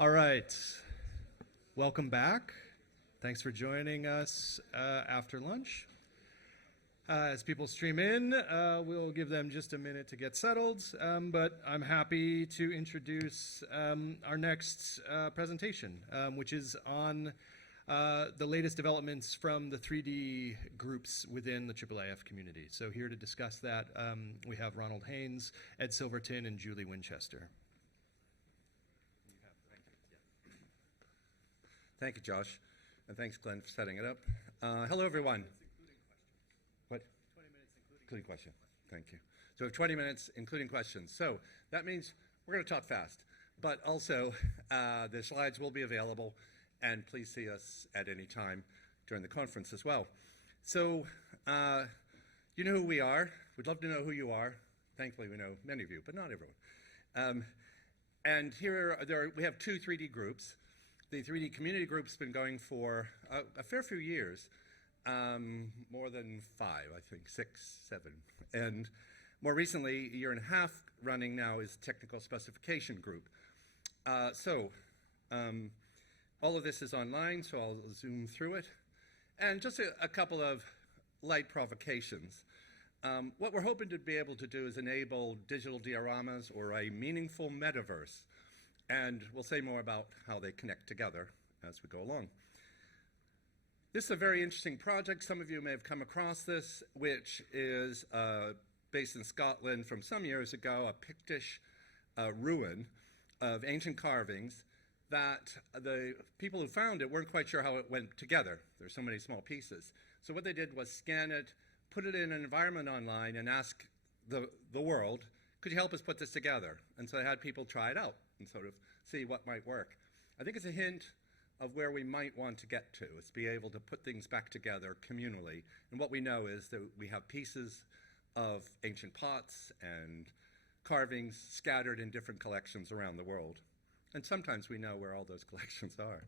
All right. Welcome back. Thanks for joining us after lunch. As people stream in, we'll give them just a minute to get settled, but I'm happy to introduce our next presentation, which is on the latest developments from the 3D groups within the IIIF community. So here to discuss that, we have Ronald Haynes, Ed Silverton, and Julie Winchester. Thank you, Josh, and thanks, Glenn, for setting it up. Hello, everyone. What? 20 minutes including questions. Thank you. So we have 20 minutes, including questions. So that means we're going to talk fast, but also the slides will be available, and please see us at any time during the conference as well. So you know who we are. We'd love to know who you are. Thankfully, we know many of you, but not everyone. And here we have two 3D groups. The 3D community group's been going for a fair few years, more than 5, I think, 6, 7. And more recently, a year and a half running now is Technical Specification Group. All of this is online, so I'll zoom through it. And just a couple of light provocations. What we're hoping to be able to do is enable digital dioramas or a meaningful metaverse. And we'll say more about how they connect together as we go along. This is a very interesting project. Some of you may have come across this, which is based in Scotland from some years ago, a Pictish ruin of ancient carvings that the people who found it weren't quite sure how it went together. There's so many small pieces. So what they did was scan it, put it in an environment online, and ask the world, could you help us put this together? And so they had people try it out and sort of see what might work. I think it's a hint of where we might want to get to, is be able to put things back together communally. And what we know is that we have pieces of ancient pots and carvings scattered in different collections around the world. And sometimes we know where all those collections are.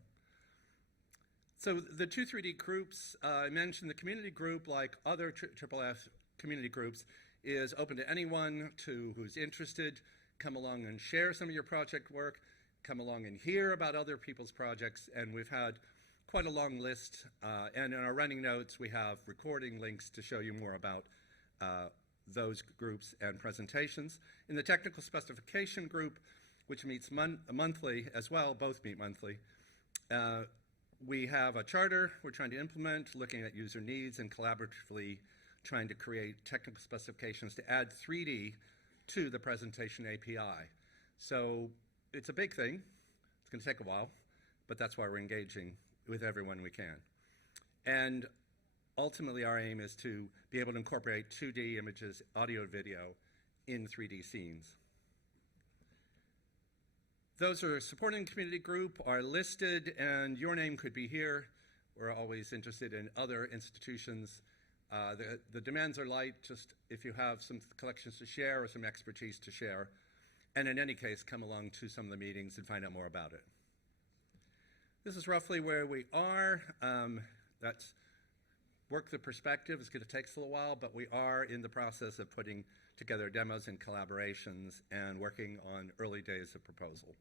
So the two 3D groups, I mentioned the community group, like other IIIF community groups, is open to anyone who's interested. Come along and share some of your project work, come along and hear about other people's projects, and we've had quite a long list, and in our running notes we have recording links to show you more about those groups and presentations. In the technical specification group, which meets monthly as well, both meet monthly, we have a charter we're trying to implement, looking at user needs and collaboratively trying to create technical specifications to add 3D to the presentation API. So it's a big thing. It's going to take a while, but that's why we're engaging with everyone we can. And ultimately, our aim is to be able to incorporate 2D images, audio, video in 3D scenes. Those who are supporting the community group are listed, and your name could be here. We're always interested in other institutions. The demands are light, just if you have some collections to share or some expertise to share. And in any case, come along to some of the meetings and find out more about it. This is roughly where we are. That's work the perspective. It's going to take us a little while, but we are in the process of putting together demos and collaborations and working on early days of proposal.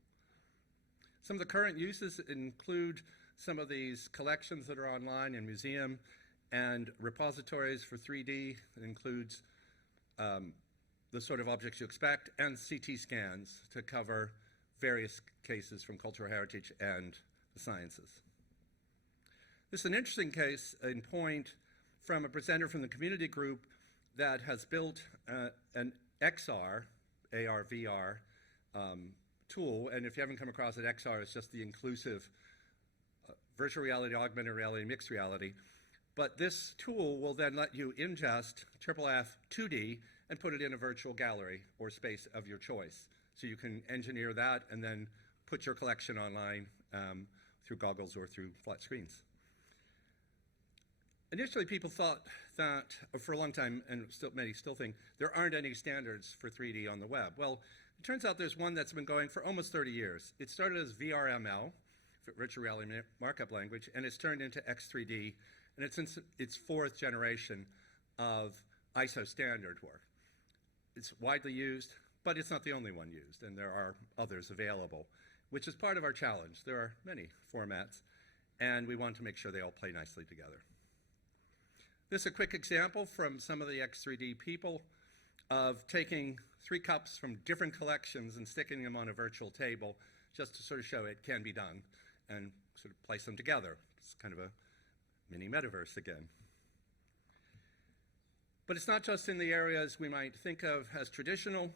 Some of the current uses include some of these collections that are online in museum and repositories for 3D. It includes the sort of objects you expect, and CT scans to cover various cases from cultural heritage and the sciences. This is an interesting case in point from a presenter from the community group that has built an XR, AR/VR tool, and if you haven't come across it, XR is just the inclusive virtual reality, augmented reality, mixed reality. But this tool will then let you ingest IIIF 2D and put it in a virtual gallery or space of your choice. So you can engineer that and then put your collection online through goggles or through flat screens. Initially, people thought that, for a long time, and many still think, there aren't any standards for 3D on the web. Well, it turns out there's one that's been going for almost 30 years. It started as VRML, virtual reality markup language, and it's turned into X3D, and it's in its 4th generation of ISO standard work. It's widely used, but it's not the only one used, and there are others available. which is part of our challenge. There are many formats, and we want to make sure they all play nicely together. This is a quick example from some of the X3D people of taking 3 cups from different collections and sticking them on a virtual table just to sort of show it can be done and sort of place them together. It's kind of a mini metaverse again. But it's not just in the areas we might think of as traditional.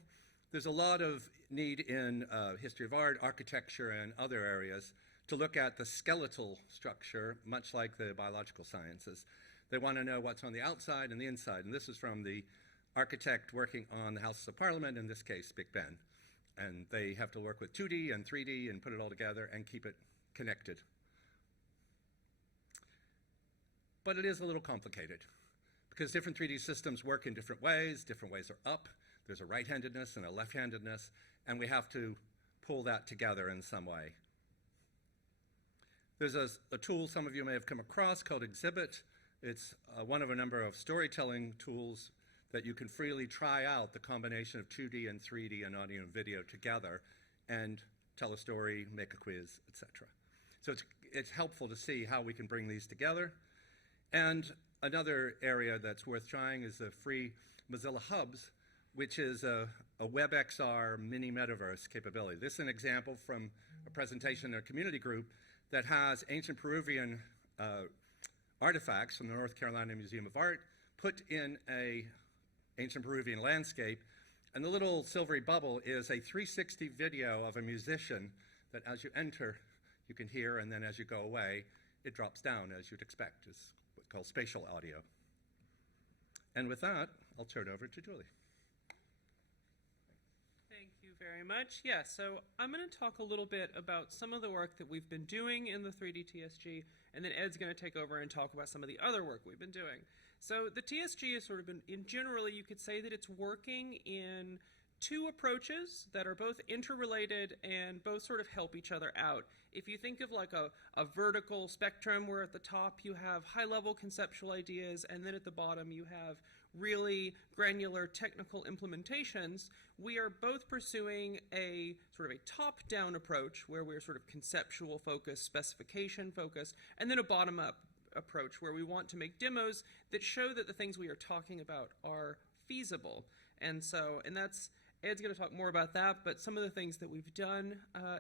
There's a lot of need in history of art, architecture, and other areas to look at the skeletal structure, much like the biological sciences. They want to know what's on the outside and the inside. And this is from the architect working on the Houses of Parliament, in this case, Big Ben. And they have to work with 2D and 3D and put it all together and keep it connected. But it is a little complicated because different 3D systems work in different ways. Different ways are up. There's a right-handedness and a left-handedness, and we have to pull that together in some way. There's a tool some of you may have come across called Exhibit. It's one of a number of storytelling tools that you can freely try out the combination of 2D and 3D and audio and video together and tell a story, make a quiz, etc. So it's helpful to see how we can bring these together. And another area that's worth trying is the free Mozilla Hubs, which is a WebXR mini metaverse capability. This is an example from a presentation in a community group that has ancient Peruvian artifacts from the North Carolina Museum of Art put in a ancient Peruvian landscape. And the little silvery bubble is a 360 video of a musician that as you enter, you can hear, and then as you go away, it drops down as you'd expect. It's what's called spatial audio. And with that, I'll turn it over to Julie. Thank you very much. Yeah, so I'm going to talk a little bit about some of the work that we've been doing in the 3D TSG, and then Ed's going to take over and talk about some of the other work we've been doing. So the TSG has sort of been, generally, you could say that it's working in 2 approaches that are both interrelated and both sort of help each other out. If you think of like a vertical spectrum where at the top you have high-level conceptual ideas and then at the bottom you have really granular technical implementations, we are both pursuing a sort of a top-down approach where we're sort of conceptual focused, specification focused, and then a bottom-up approach where we want to make demos that show that the things we are talking about are feasible. And that's, Ed's going to talk more about that, but some of the things that we've done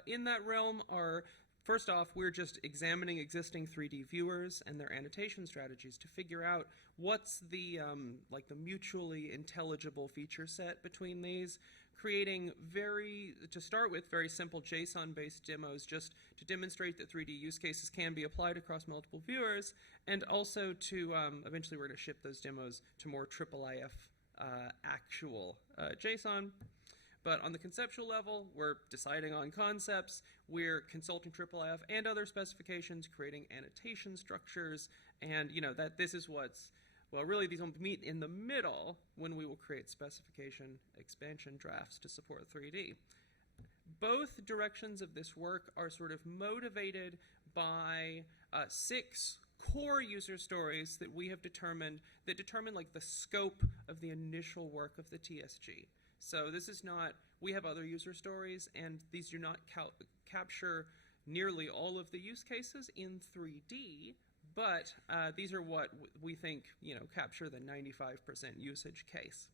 in that realm are, first off, we're just examining existing 3D viewers and their annotation strategies to figure out what's the like the mutually intelligible feature set between these, creating to start with, very simple JSON-based demos just to demonstrate that 3D use cases can be applied across multiple viewers, and also to, eventually we're going to ship those demos to more IIIF actual JSON. But on the conceptual level, we're deciding on concepts, we're consulting IIIF and other specifications, creating annotation structures, and that this is what's, well, really these will meet in the middle when we will create specification expansion drafts to support 3D. Both directions of this work are sort of motivated by 6 core user stories that we have determined that determine like the scope of the initial work of the TSG. So this is not, we have other user stories, and these do not capture nearly all of the use cases in 3D, but these are what we think, capture the 95% usage case.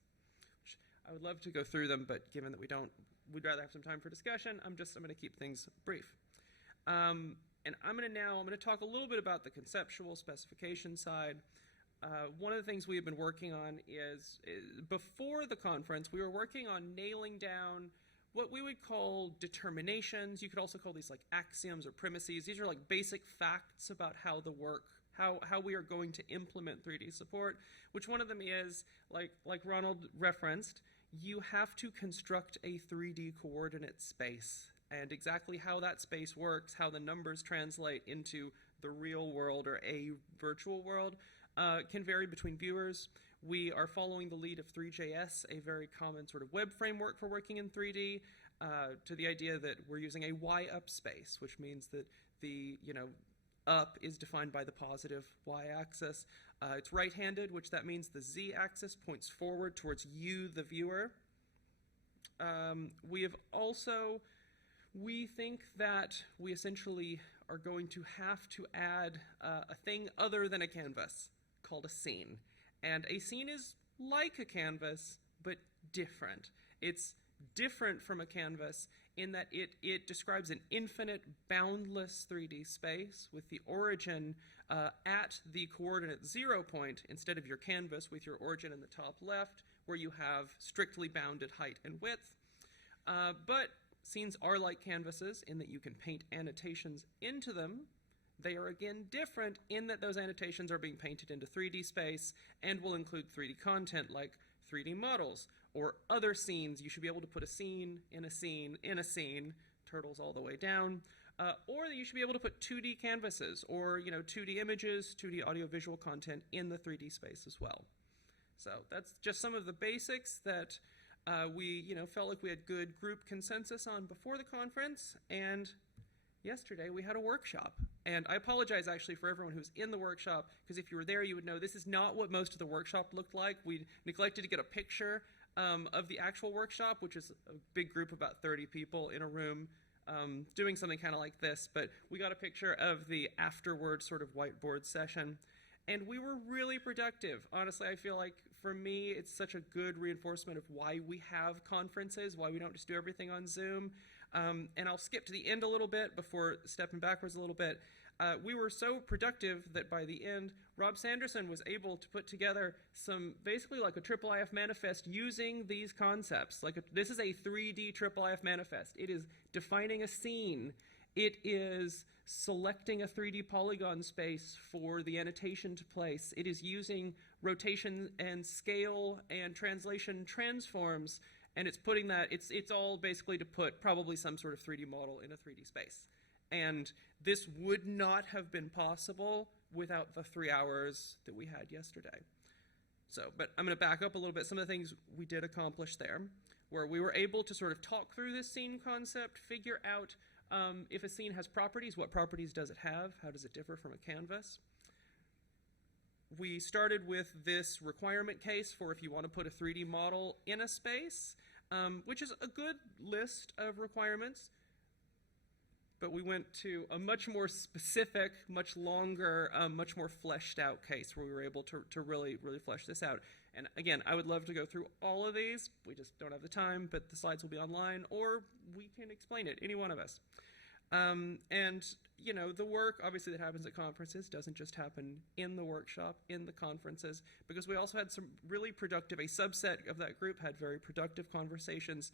Which I would love to go through them, but given that we'd rather have some time for discussion, I'm going to keep things brief. And I'm going to talk a little bit about the conceptual specification side. One of the things we have been working on is before the conference, we were working on nailing down what we would call determinations. You could also call these like axioms or premises. These are like basic facts about how we are going to implement 3D support, which one of them is, like Ronald referenced, you have to construct a 3D coordinate space. And exactly how that space works, how the numbers translate into the real world or a virtual world, can vary between viewers. We are following the lead of 3JS, a very common sort of web framework for working in 3D, to the idea that we're using a Y-up space, which means that the up is defined by the positive Y-axis. It's right-handed, which that means the Z-axis points forward towards you, the viewer. We have also we think that we essentially are going to have to add a thing other than a canvas called a scene. And a scene is like a canvas, but different. It's different from a canvas in that it describes an infinite, boundless 3D space with the origin at the coordinate 0 point instead of your canvas with your origin in the top left, where you have strictly bounded height and width. But scenes are like canvases in that you can paint annotations into them. They are again different in that those annotations are being painted into 3D space and will include 3D content like 3D models or other scenes. You should be able to put a scene in a scene in a scene, turtles all the way down, or you should be able to put 2D canvases or 2D images, 2D audiovisual content in the 3D space as well. So that's just some of the basics that we felt like we had good group consensus on before the conference, and yesterday we had a workshop. And I apologize actually for everyone who's in the workshop, because if you were there you would know this is not what most of the workshop looked like. We neglected to get a picture of the actual workshop, which is a big group, about 30 people in a room doing something kind of like this, but we got a picture of the afterward sort of whiteboard session. And we were really productive. Honestly, I feel like for me, it's such a good reinforcement of why we have conferences, why we don't just do everything on Zoom. And I'll skip to the end a little bit before stepping backwards a little bit. We were so productive that by the end, Rob Sanderson was able to put together some, basically like a IIIF manifest using these concepts. This is a 3D IIIF manifest. It is defining a scene. It is selecting a 3D polygon space for the annotation to place. It is using rotation and scale and translation transforms, and it's putting that, it's all basically to put probably some sort of 3D model in a 3D space. And this would not have been possible without the 3 hours that we had yesterday. So, but I'm going to back up a little bit. Some of the things we did accomplish there, where we were able to sort of talk through this scene concept, figure out if a scene has properties, what properties does it have? How does it differ from a canvas? We started with this requirement case for if you want to put a 3D model in a space, which is a good list of requirements. But we went to a much more specific, much longer, much more fleshed out case where we were able to really, really flesh this out. And again, I would love to go through all of these. We just don't have the time, but the slides will be online, or we can explain it, any one of us. And, the work, obviously, that happens at conferences doesn't just happen in the workshop, in the conferences, because we also had some really productive, a subset of that group had very productive conversations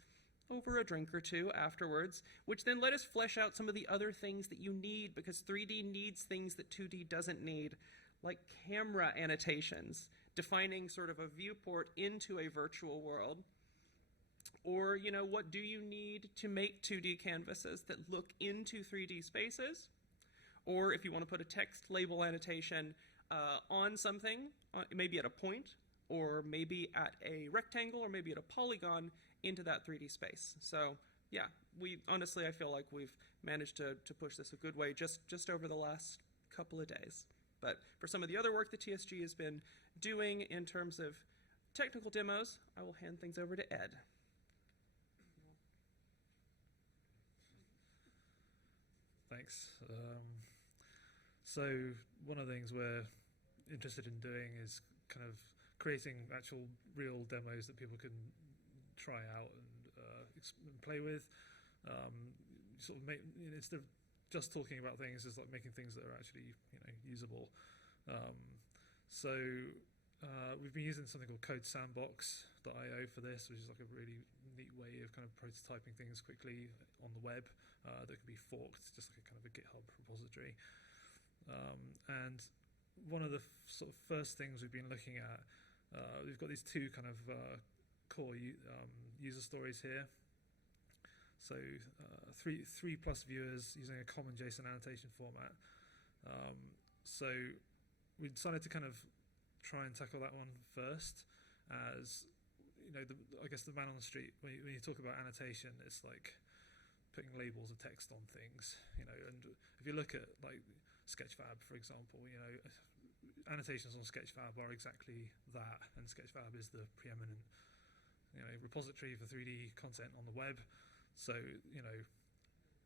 over a drink or two afterwards, which then let us flesh out some of the other things that you need, because 3D needs things that 2D doesn't need, like camera annotations, defining sort of a viewport into a virtual world. Or, what do you need to make 2D canvases that look into 3D spaces? Or if you want to put a text label annotation on something, maybe at a point, or maybe at a rectangle, or maybe at a polygon, into that 3D space. So yeah, I feel like we've managed to push this a good way just over the last couple of days. But for some of the other work the TSG has been doing in terms of technical demos, I will hand things over to Ed. Thanks. So one of the things we're interested in doing is kind of creating actual real demos that people can try out and play with. Sort of instead of just talking about things, is like making things that are actually usable. So we've been using something called CodeSandbox.io for this, which is like a really neat way of kind of prototyping things quickly on the web that can be forked, just like a kind of a GitHub repository. And one of the sort of first things we've been looking at, we've got these two kind of core user stories here. So 3+ viewers using a common JSON annotation format. So we decided to kind of try and tackle that one first, as I guess the man on the street, when you talk about annotation, it's like putting labels of text on things, and if you look at like Sketchfab, for example, annotations on Sketchfab are exactly that, and Sketchfab is the preeminent repository for 3D content on the web. So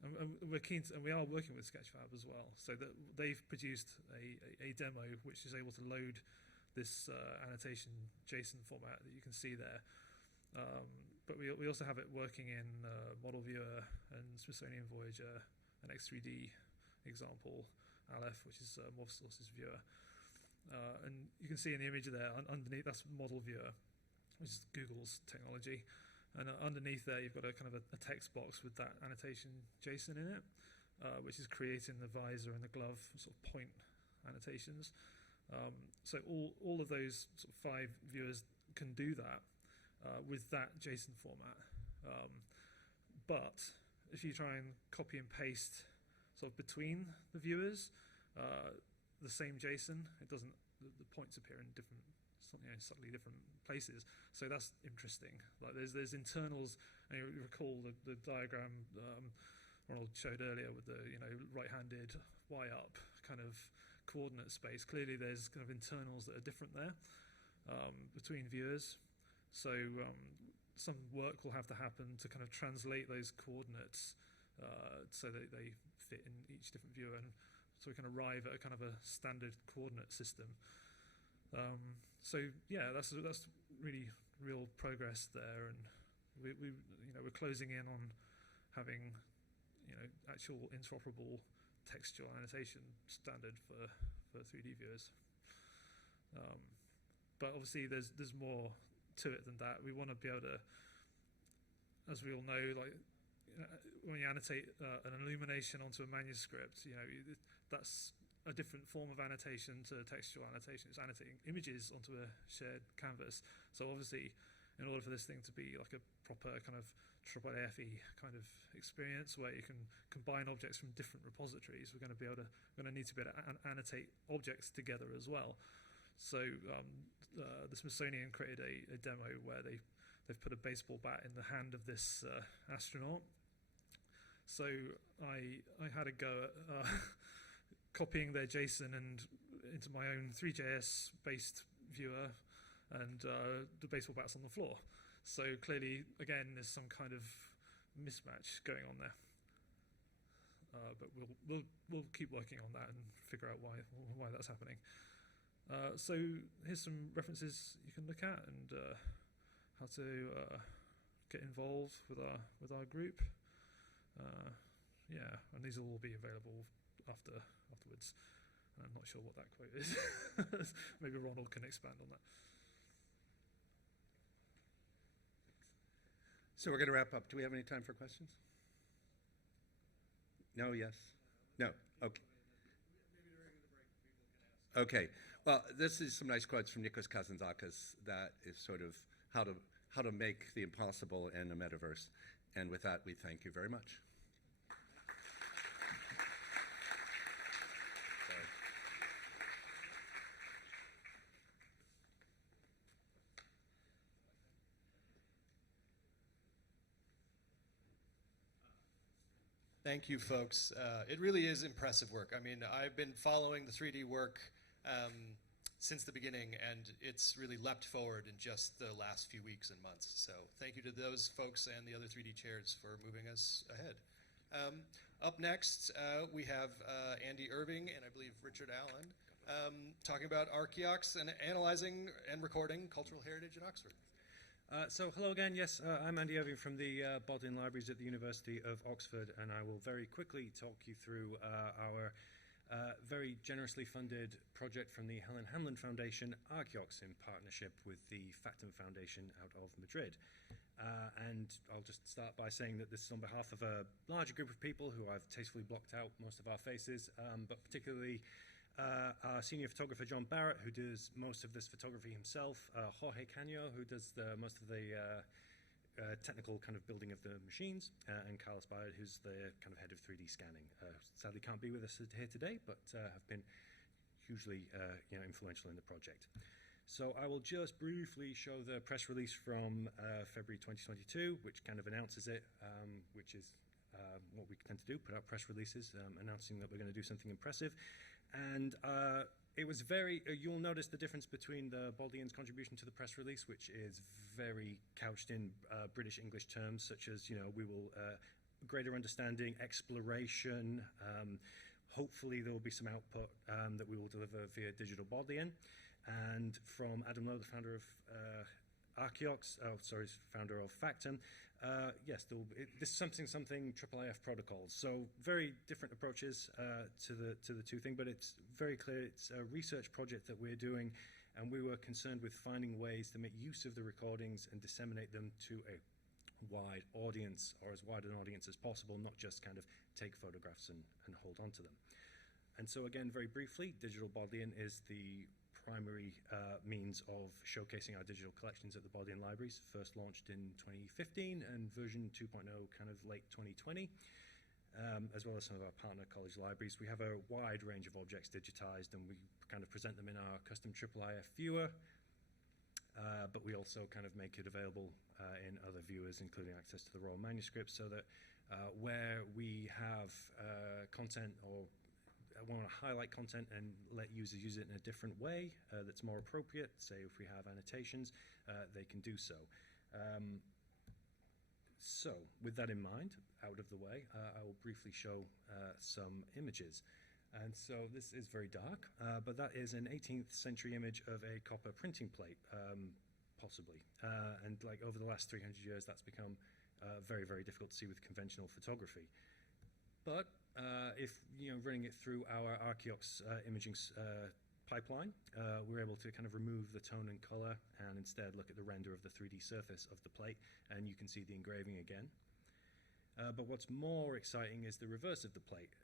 And we're keen to, and we are working with Sketchfab as well, so that they've produced a demo which is able to load this annotation JSON format that you can see there. But we also have it working in Model Viewer and Smithsonian Voyager and X3D example, IIIF, which is Morph Sources Viewer. And you can see in the image there, underneath, that's Model Viewer, which is Google's technology. And underneath there, you've got a kind of a text box with that annotation JSON in it, which is creating the visor and the glove sort of point annotations. So all of those sort of 5 viewers can do that with that JSON format. But if you try and copy and paste sort of between the viewers, the same JSON, it doesn't. The points appear in different, slightly different places. So that's interesting. Like there's internals. And you recall the diagram Ronald showed earlier with the right-handed Y up kind of coordinate space. Clearly, there's kind of internals that are different there between viewers. So some work will have to happen to kind of translate those coordinates so that they fit in each different viewer, and so we can arrive at a kind of a standard coordinate system. So yeah, that's really real progress there, and we're closing in on having actual interoperable textual annotation standard for 3D viewers. But obviously, there's more to it than that. We want to be able to, as we all know, like when you annotate an illumination onto a manuscript, that's a different form of annotation to textual annotation. It's annotating images onto a shared canvas. So obviously, in order for this thing to be like a proper kind of IIIF kind of experience where you can combine objects from different repositories, we're going to need to be able to annotate objects together as well. So the Smithsonian created a demo where they've put a baseball bat in the hand of this astronaut. So I had a go at copying their JSON and into my own 3JS based viewer, and the baseball bat's on the floor. So clearly, again, there's some kind of mismatch going on there. But we'll keep working on that and figure out why that's happening. So here's some references you can look at, and how to get involved with our group. Yeah, and these will all be available afterwards. I'm not sure what that quote is. Maybe Ronald can expand on that. So we're going to wrap up. Do we have any time for questions? No, yes? No? Okay. Okay. Well, this is some nice quotes from Nikos Kazantzakis that is sort of how to make the impossible in a metaverse. And with that, we thank you very much. Thank you, folks. It really is impressive work. I mean, I've been following the 3D work since the beginning, and it's really leapt forward in just the last few weeks and months. So thank you to those folks and the other 3D chairs for moving us ahead. Up next, we have Andy Irving and I believe Richard Allen talking about ArchiOx and analyzing and recording cultural heritage in Oxford. So hello again. Yes, I'm Andy Irving from the Bodleian Libraries at the University of Oxford, and I will very quickly talk you through our very generously funded project from the Helen Hamlin Foundation, ArchiOx, in partnership with the Fatum Foundation out of Madrid. And I'll just start by saying that this is on behalf of a larger group of people who I've tastefully blocked out most of our faces, but particularly our senior photographer, John Barrett, who does most of this photography himself, Jorge, Cano, who does most of the technical kind of building of the machines, and Carlos Bayod, who's the kind of head of 3D scanning. Sadly can't be with us here today, but have been hugely influential in the project. So I will just briefly show the press release from February 2022, which kind of announces it, which is what we tend to do, put out press releases announcing that we're going to do something impressive. And it was you'll notice the difference between the Bodleian's contribution to the press release, which is very couched in British English terms, such as, we will greater understanding, exploration. Hopefully there will be some output that we will deliver via digital body-in. And from Adam Lowe, the founder of ArchiOx, founder of Factum, yes, this is something IIIF protocols. So very different approaches to the two things, but it's very clear it's a research project that we're doing, and we were concerned with finding ways to make use of the recordings and disseminate them to a wide audience, or as wide an audience as possible, not just kind of take photographs and hold on to them. And so again, very briefly, digital body-in is the primary means of showcasing our digital collections at the Bodleian Libraries, first launched in 2015 and version 2.0 kind of late 2020, as well as some of our partner college libraries. We have a wide range of objects digitized, and we kind of present them in our custom IIIF viewer, but we also kind of make it available in other viewers, including access to the raw manuscripts, so that where we have content or want to highlight content and let users use it in a different way that's more appropriate, say if we have annotations, they can do so. So with that in mind, out of the way, I will briefly show some images. And so this is very dark, but that is an 18th century image of a copper printing plate, possibly. And like over the last 300 years, that's become very, very difficult to see with conventional photography. But if running it through our ArchiOx imaging pipeline, we're able to kind of remove the tone and color and instead look at the render of the 3D surface of the plate, and you can see the engraving again. But what's more exciting is the reverse of the plate.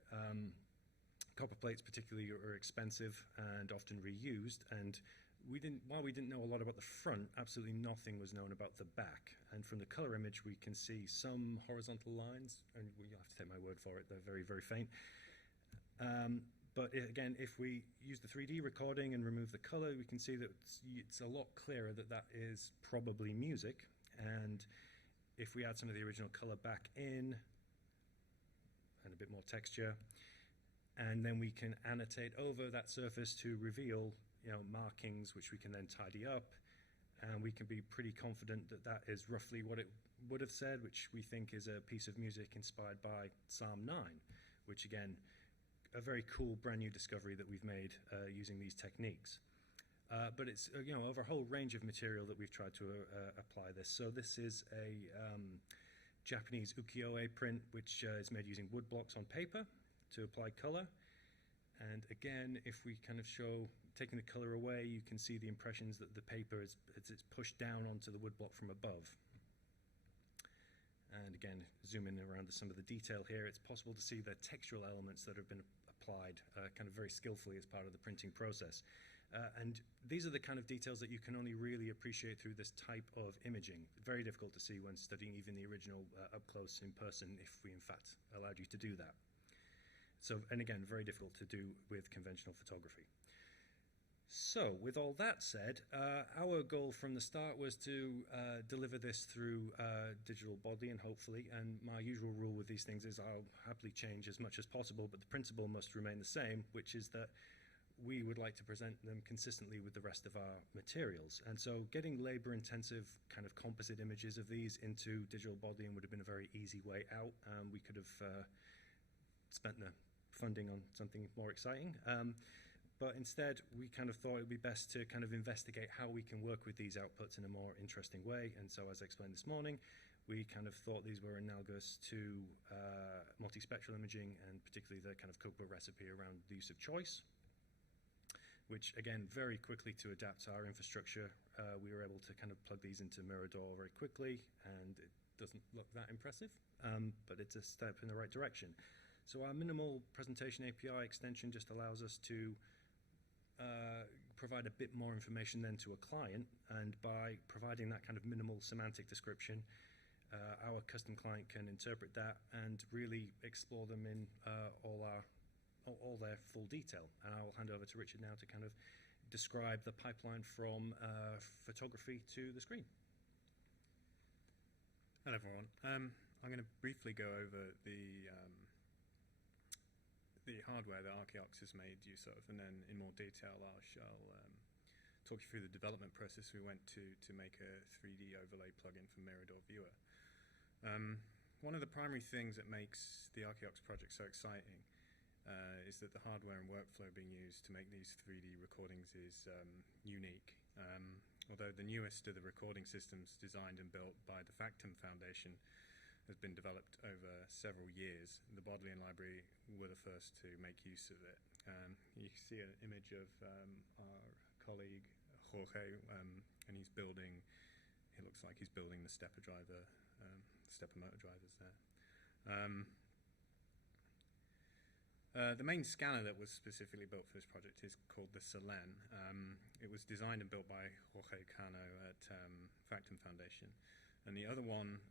Copper plates particularly are expensive and often reused, and while we didn't know a lot about the front, absolutely nothing was known about the back. And from the color image, we can see some horizontal lines, and you'll have to take my word for it, they're very, very faint. But again, if we use the 3D recording and remove the color, we can see that it's a lot clearer that that is probably music. And if we add some of the original color back in, and a bit more texture, and then we can annotate over that surface to reveal markings, which we can then tidy up, and we can be pretty confident that that is roughly what it would have said, which we think is a piece of music inspired by Psalm 9, which again, a very cool brand new discovery that we've made using these techniques. But it's over a whole range of material that we've tried to apply this. So this is a Japanese ukiyo-e print, which is made using wood blocks on paper to apply color. And again, if we kind of show taking the color away, you can see the impressions that the paper is it's pushed down onto the woodblock from above. And again, zoom in around to some of the detail here. It's possible to see the textural elements that have been applied kind of very skillfully as part of the printing process. And these are the kind of details that you can only really appreciate through this type of imaging. Very difficult to see when studying even the original up close in person, if we in fact allowed you to do that. So, and again, very difficult to do with conventional photography. So, with all that said, our goal from the start was to deliver this through digital body, and hopefully, and my usual rule with these things is I'll happily change as much as possible, but the principle must remain the same, which is that we would like to present them consistently with the rest of our materials. And so getting labor-intensive kind of composite images of these into digital body would have been a very easy way out. We could have spent the funding on something more exciting. But instead, we kind of thought it would be best to kind of investigate how we can work with these outputs in a more interesting way. And so, as I explained this morning, we kind of thought these were analogous to multispectral imaging, and particularly the kind of cookbook recipe around the use of choice, which, again, very quickly to adapt to our infrastructure, we were able to kind of plug these into Mirador very quickly, and it doesn't look that impressive, but it's a step in the right direction. So our minimal presentation API extension just allows us to provide a bit more information then to a client, and by providing that kind of minimal semantic description, our custom client can interpret that and really explore them in all their full detail. And I'll hand over to Richard now to kind of describe the pipeline from photography to the screen. Hello everyone. I'm going to briefly go over the hardware that ArchiOx has made use of, and then in more detail I'll talk you through the development process we went to make a 3D overlay plugin for Mirador Viewer. one of the primary things that makes the ArchiOx project so exciting is that the hardware and workflow being used to make these 3D recordings is unique. Although the newest of the recording systems designed and built by the Factum Foundation has been developed over several years, the Bodleian Library were the first to make use of it. You can see an image of our colleague Jorge, and he's building, it looks like he's building the stepper driver, stepper motor drivers there. The main scanner that was specifically built for this project is called the Selen. It was designed and built by Jorge Cano at Factum Foundation. And the other one,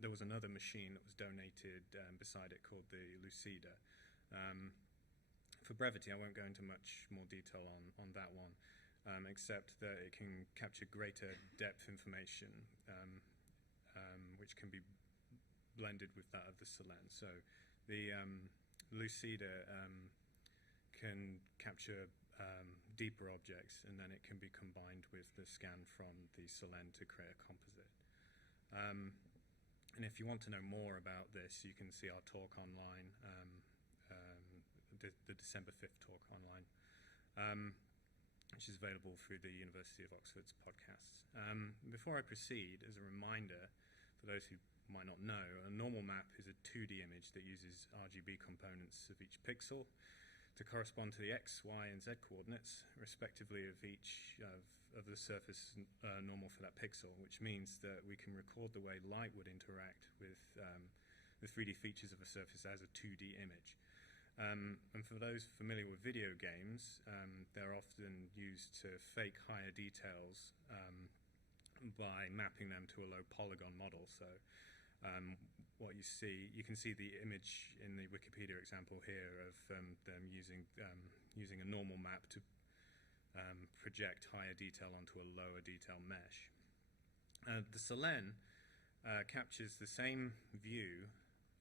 there was another machine that was donated beside it called the Lucida. For brevity, I won't go into much more detail on that one, except that it can capture greater depth information, which can be blended with that of the Selen. So the Lucida can capture deeper objects, and then it can be combined with the scan from the Selen to create a composite. And if you want to know more about this, you can see our talk online, the December 5th talk online, which is available through the University of Oxford's podcasts. Before I proceed, as a reminder, for those who might not know, a normal map is a 2D image that uses RGB components of each pixel to correspond to the X, Y, and Z coordinates, respectively, of each of the surface normal for that pixel, which means that we can record the way light would interact with the 3D features of a surface as a 2D image. And for those familiar with video games, they're often used to fake higher details by mapping them to a low polygon model. So what you see, you can see the image in the Wikipedia example here of them using a normal map to project higher detail onto a lower detail mesh. The Selen captures the same view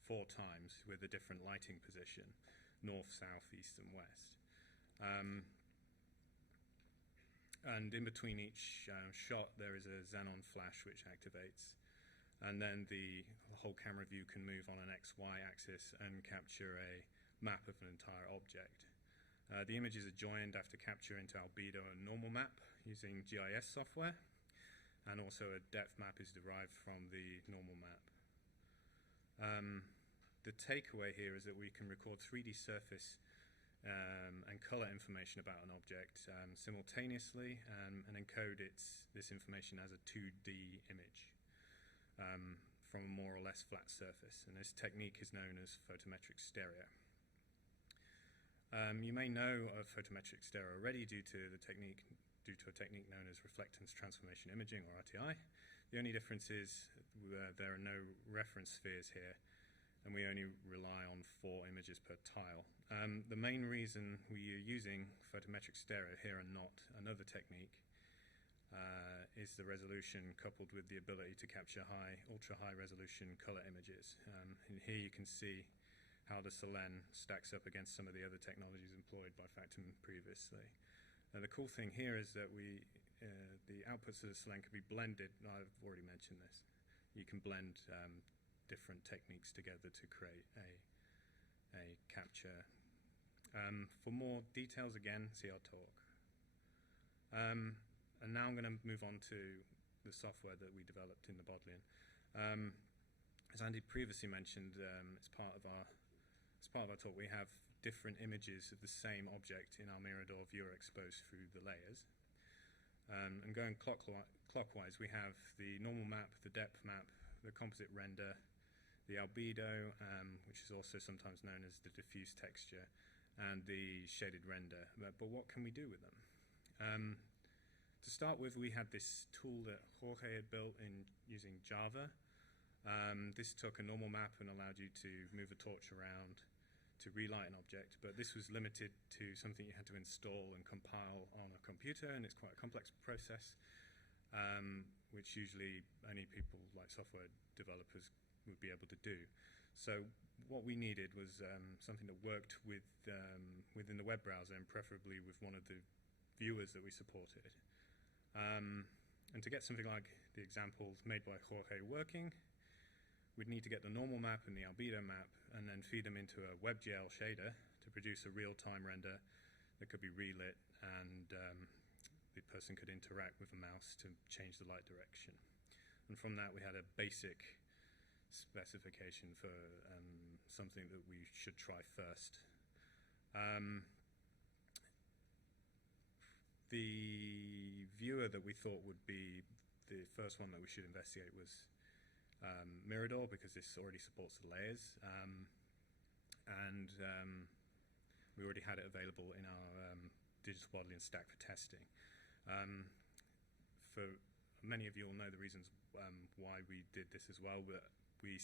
4 times with a different lighting position: north, south, east, and west. And in between each shot, there is a xenon flash which activates. And then the whole camera view can move on an X-Y axis and capture a map of an entire object. The images are joined after capture into albedo and normal map using GIS software, and also a depth map is derived from the normal map. The takeaway here is that we can record 3D surface and color information about an object simultaneously and encode this information as a 2D image from a more or less flat surface. And this technique is known as Photometric Stereo. You may know of Photometric Stereo already due to a technique known as reflectance transformation imaging, or RTI. The only difference is there are no reference spheres here, and we only rely on 4 images per tile. The main reason we are using Photometric Stereo here and not another technique is the resolution coupled with the ability to capture ultra-high resolution color images. And here you can see how the Selen stacks up against some of the other technologies employed by Factum previously. And the cool thing here is that the outputs of the Selen can be blended. I've already mentioned this. You can blend different techniques together to create a capture. For more details, again, see our talk. And now I'm going to move on to the software that we developed in the Bodleian. As Andy previously mentioned, as part of our talk, we have different images of the same object in our Mirador viewer exposed through the layers. And going clockwise, we have the normal map, the depth map, the composite render, the albedo, which is also sometimes known as the diffuse texture, and the shaded render. But what can we do with them? To start with, we had this tool that Jorge had built using Java. This took a normal map and allowed you to move a torch around to relight an object, but this was limited to something you had to install and compile on a computer, and it's quite a complex process, which usually only people like software developers would be able to do. So what we needed was something that worked within the web browser, and preferably with one of the viewers that we supported. And to get something like the examples made by Jorge working, we'd need to get the normal map and the albedo map and then feed them into a WebGL shader to produce a real-time render that could be relit, and the person could interact with the mouse to change the light direction. And from that, we had a basic specification for something that we should try first. The viewer that we thought would be the first one that we should investigate was Mirador, because this already supports the layers, and we already had it available in our digital modeling stack for testing. For many of you will know the reasons why we did this as well, but we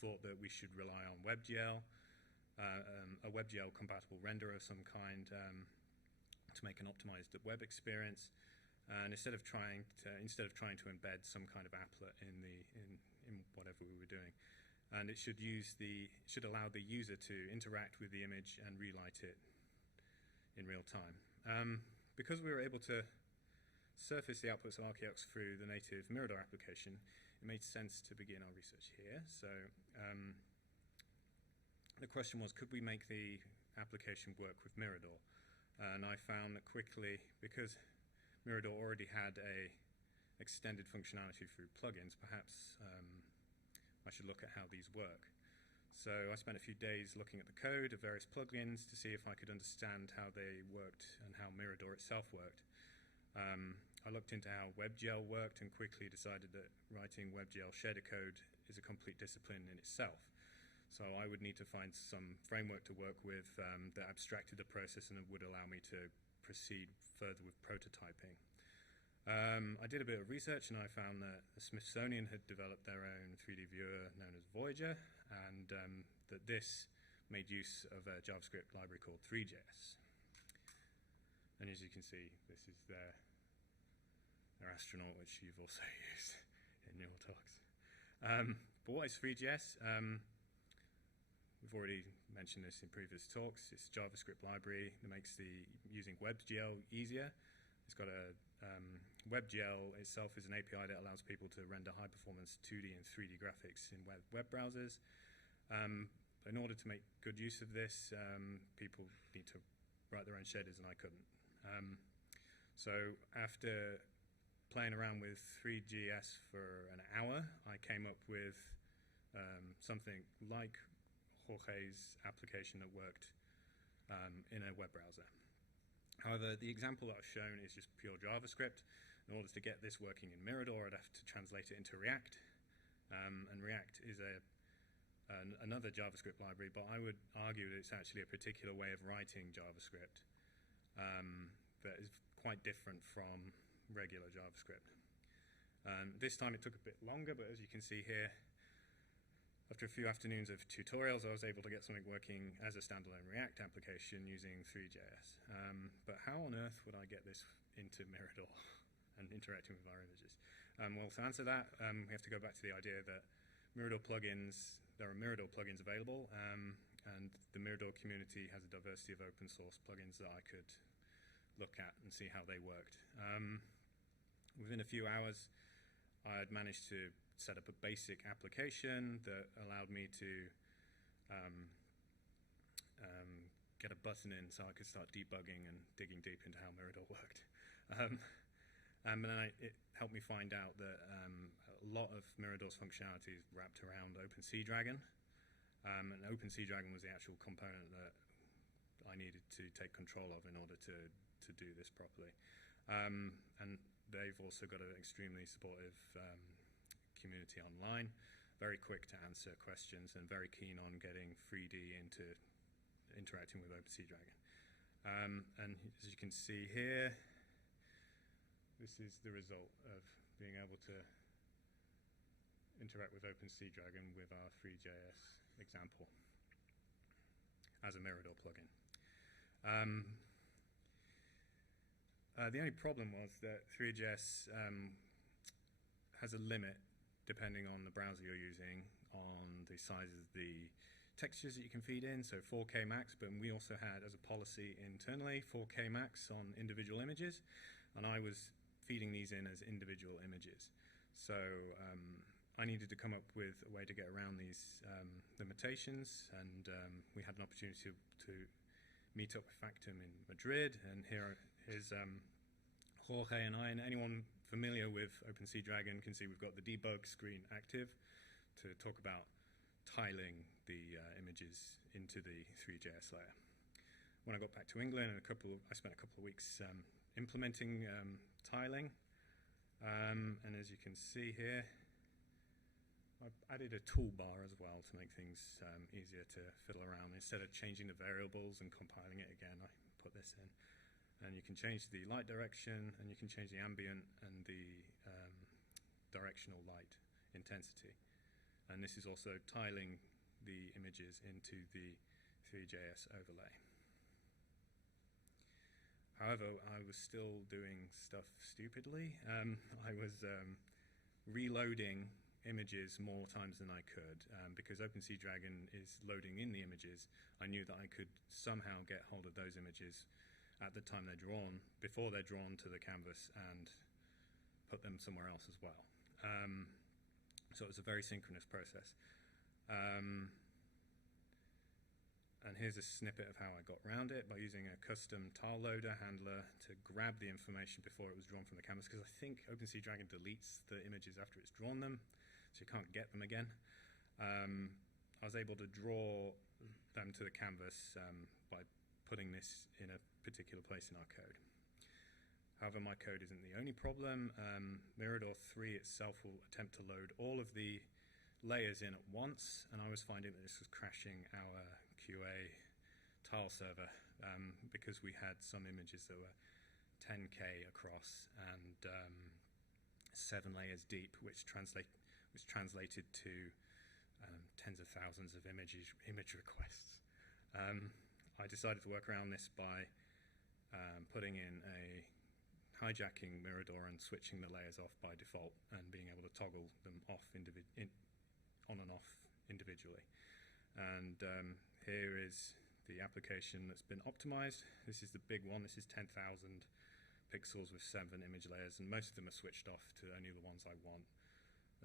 thought that we should rely on WebGL, a WebGL compatible renderer of some kind, to make an optimized web experience, and instead of trying to embed some kind of applet in whatever we were doing, and it should allow the user to interact with the image and relight it in real time. Because we were able to surface the outputs of ArchiOx through the native Mirador application, it made sense to begin our research here. So the question was, could we make the application work with Mirador? And I found that quickly, because Mirador already had a extended functionality through plugins, perhaps I should look at how these work. So I spent a few days looking at the code of various plugins to see if I could understand how they worked and how Mirador itself worked. I looked into how WebGL worked and quickly decided that writing WebGL shader code is a complete discipline in itself. So I would need to find some framework to work with that abstracted the process and would allow me to proceed further with prototyping. I did a bit of research and I found that the Smithsonian had developed their own 3D viewer known as Voyager, and that this made use of a JavaScript library called 3JS. And as you can see, this is their astronaut, which you've also used in your talks. But what is 3JS? We've already mentioned this in previous talks. It's a JavaScript library that makes using WebGL easier. It's got a WebGL itself is an API that allows people to render high-performance 2D and 3D graphics in web browsers. In order to make good use of this, people need to write their own shaders, and I couldn't. So after playing around with 3JS for an hour, I came up with something like Jorge's application that worked in a web browser. However, the example that I've shown is just pure JavaScript. In order to get this working in Mirador, I'd have to translate it into React. And React is another JavaScript library, but I would argue that it's actually a particular way of writing JavaScript that is quite different from regular JavaScript. This time it took a bit longer, but as you can see here, after a few afternoons of tutorials, I was able to get something working as a standalone React application using 3JS. But how on earth would I get this into Mirador and interacting with our images? Well, to answer that, we have to go back to the idea that there are Mirador plugins available, and the Mirador community has a diversity of open source plugins that I could look at and see how they worked. Within a few hours, I had managed to set up a basic application that allowed me to get a button in so I could start debugging and digging deep into how Mirador worked. And then it helped me find out that a lot of Mirador's functionality is wrapped around OpenSeaDragon. And OpenSeaDragon was the actual component that I needed to take control of in order to do this properly. And they've also got an extremely supportive community online, very quick to answer questions and very keen on getting 3D into interacting with OpenSeaDragon. And as you can see here, this is the result of being able to interact with OpenSeaDragon with our 3JS example as a Mirador plugin. The only problem was that 3JS has a limit depending on the browser you're using, on the size of the textures that you can feed in, so 4K max, but we also had, as a policy internally, 4K max on individual images, and I was feeding these in as individual images. So I needed to come up with a way to get around these limitations, and we had an opportunity to meet up with Factum in Madrid, and here's Jorge and I, and anyone familiar with OpenSea Dragon can see we've got the debug screen active to talk about tiling the images into the 3JS layer. When I got back to England, I spent a couple of weeks implementing tiling, and as you can see here, I've added a toolbar as well to make things easier to fiddle around. Instead of changing the variables and compiling it again, I put this in. And you can change the light direction, and you can change the ambient and the directional light intensity. And this is also tiling the images into the 3JS overlay. However, I was still doing stuff stupidly. I was reloading images more times than I could. Because OpenSea Dragon is loading in the images, I knew that I could somehow get hold of those images at the time they're drawn, before they're drawn to the canvas, and put them somewhere else as well. So it was a very synchronous process. And here's a snippet of how I got around it by using a custom tile loader handler to grab the information before it was drawn from the canvas, because I think OpenSea Dragon deletes the images after it's drawn them, so you can't get them again. I was able to draw them to the canvas by putting this in a particular place in our code. However, my code isn't the only problem. Mirador 3 itself will attempt to load all of the layers in at once, and I was finding that this was crashing our QA tile server because we had some images that were 10K across and 7 layers deep, which translated to tens of thousands of image requests. I decided to work around this by putting in a hijacking Mirador and switching the layers off by default and being able to toggle them off on and off individually. And here is the application that's been optimized. This is the big one. This is 10,000 pixels with 7 image layers, and most of them are switched off to only the ones I want.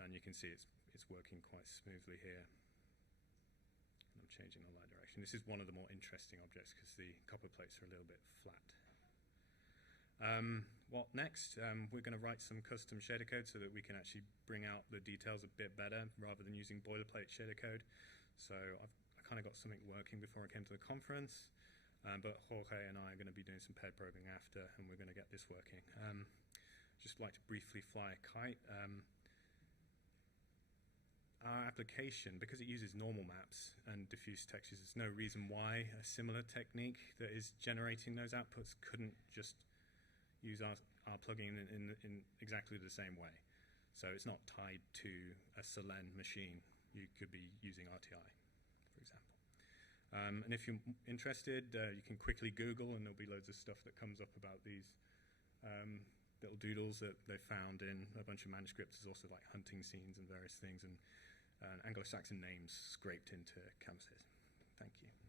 And you can see it's working quite smoothly here. I'm changing the light direction. This is one of the more interesting objects because the copper plates are a little bit flat. What next? We're going to write some custom shader code so that we can actually bring out the details a bit better rather than using boilerplate shader code. So I kind of got something working before I came to the conference, but Jorge and I are going to be doing some paired programming after, and we're going to get this working. Just like to briefly fly a kite. Our application, because it uses normal maps and diffuse textures, there's no reason why a similar technique that is generating those outputs couldn't just use our plugin in exactly the same way. So it's not tied to a Selene machine. You could be using RTI, for example. And if you're interested, you can quickly Google, and there'll be loads of stuff that comes up about these little doodles that they found in a bunch of manuscripts. There's also like hunting scenes and various things, and Anglo-Saxon names scraped into canvases. Thank you.